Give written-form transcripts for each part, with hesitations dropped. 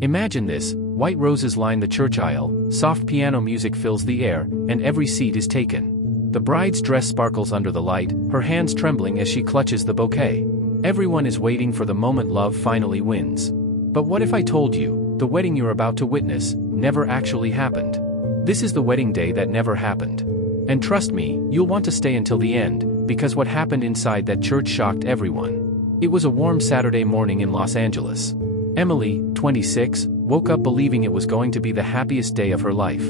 Imagine this: white roses line the church aisle, soft piano music fills the air, and every seat is taken. The bride's dress sparkles under the light, her hands trembling as she clutches the bouquet. Everyone is waiting for the moment love finally wins. But what if I told you, the wedding you're about to witness never actually happened? This is the wedding day that never happened. And trust me, you'll want to stay until the end, because what happened inside that church shocked everyone. It was a warm Saturday morning in Los Angeles. Emily, 26, woke up believing it was going to be the happiest day of her life.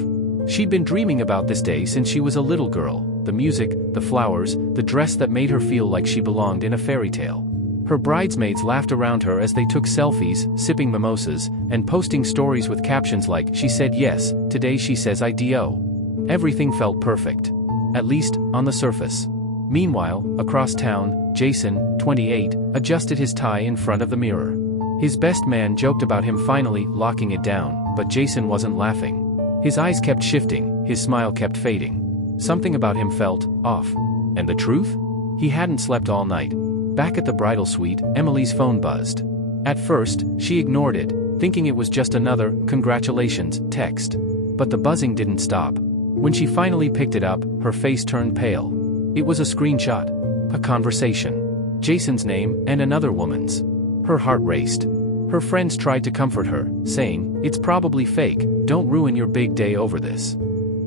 She'd been dreaming about this day since she was a little girl: the music, the flowers, the dress that made her feel like she belonged in a fairy tale. Her bridesmaids laughed around her as they took selfies, sipping mimosas, and posting stories with captions like, "She said yes, today she says I do." Everything felt perfect. At least, on the surface. Meanwhile, across town, Jason, 28, adjusted his tie in front of the mirror. His best man joked about him finally locking it down, but Jason wasn't laughing. His eyes kept shifting, his smile kept fading. Something about him felt off. And the truth? He hadn't slept all night. Back at the bridal suite, Emily's phone buzzed. At first, she ignored it, thinking it was just another "congratulations" text. But the buzzing didn't stop. When she finally picked it up, her face turned pale. It was a screenshot. A conversation. Jason's name, and another woman's. Her heart raced. Her friends tried to comfort her, saying, "It's probably fake, don't ruin your big day over this."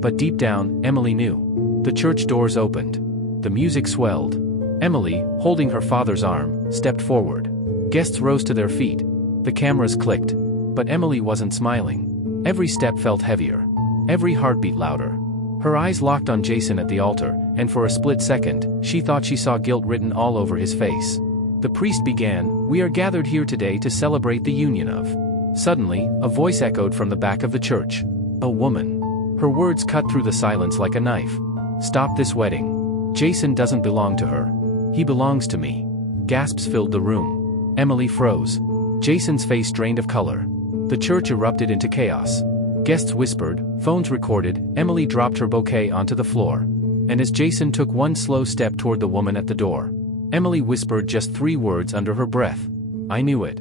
But deep down, Emily knew. The church doors opened. The music swelled. Emily, holding her father's arm, stepped forward. Guests rose to their feet. The cameras clicked. But Emily wasn't smiling. Every step felt heavier. Every heartbeat louder. Her eyes locked on Jason at the altar, and for a split second, she thought she saw guilt written all over his face. The priest began, "We are gathered here today to celebrate the union of." Suddenly, a voice echoed from the back of the church. A woman. Her words cut through the silence like a knife. "Stop this wedding. Jason doesn't belong to her. He belongs to me." Gasps filled the room. Emily froze. Jason's face drained of color. The church erupted into chaos. Guests whispered, phones recorded. Emily dropped her bouquet onto the floor. And as Jason took one slow step toward the woman at the door, Emily whispered just 3 words under her breath. "I knew it."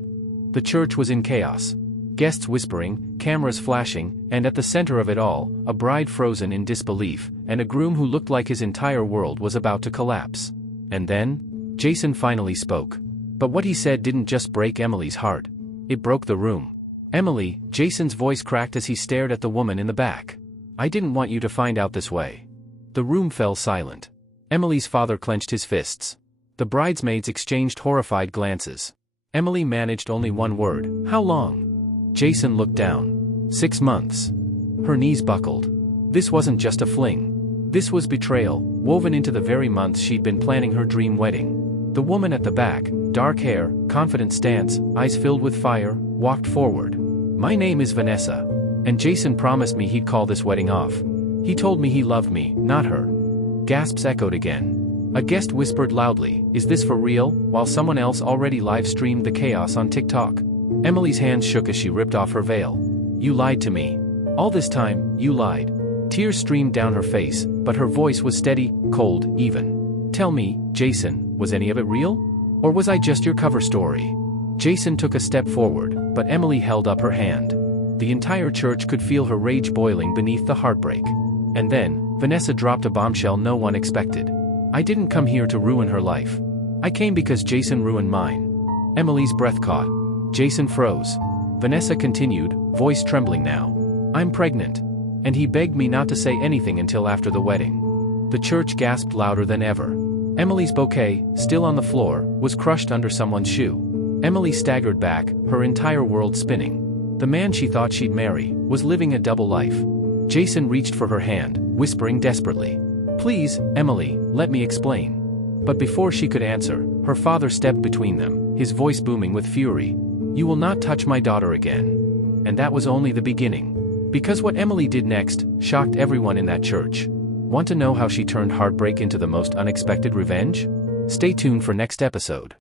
The church was in chaos. Guests whispering, cameras flashing, and at the center of it all, a bride frozen in disbelief, and a groom who looked like his entire world was about to collapse. And then, Jason finally spoke. But what he said didn't just break Emily's heart. It broke the room. "Emily," Jason's voice cracked as he stared at the woman in the back. "I didn't want you to find out this way." The room fell silent. Emily's father clenched his fists. The bridesmaids exchanged horrified glances. Emily managed only one word: "How long?" Jason looked down. 6 months. Her knees buckled. This wasn't just a fling. This was betrayal, woven into the very months she'd been planning her dream wedding. The woman at the back, dark hair, confident stance, eyes filled with fire, walked forward. "My name is Vanessa. And Jason promised me he'd call this wedding off. He told me he loved me, not her." Gasps echoed again. A guest whispered loudly, "Is this for real?" while someone else already live-streamed the chaos on TikTok. Emily's hands shook as she ripped off her veil. "You lied to me. All this time, you lied." Tears streamed down her face, but her voice was steady, cold, even. "Tell me, Jason, was any of it real? Or was I just your cover story?" Jason took a step forward, but Emily held up her hand. The entire church could feel her rage boiling beneath the heartbreak. And then, Vanessa dropped a bombshell no one expected. "I didn't come here to ruin her life. I came because Jason ruined mine." Emily's breath caught. Jason froze. Vanessa continued, voice trembling now. "I'm pregnant. And he begged me not to say anything until after the wedding." The church gasped louder than ever. Emily's bouquet, still on the floor, was crushed under someone's shoe. Emily staggered back, her entire world spinning. The man she thought she'd marry was living a double life. Jason reached for her hand, whispering desperately, "Please, Emily, let me explain." But before she could answer, her father stepped between them, his voice booming with fury. "You will not touch my daughter again." And that was only the beginning. Because what Emily did next shocked everyone in that church. Want to know how she turned heartbreak into the most unexpected revenge? Stay tuned for next episode.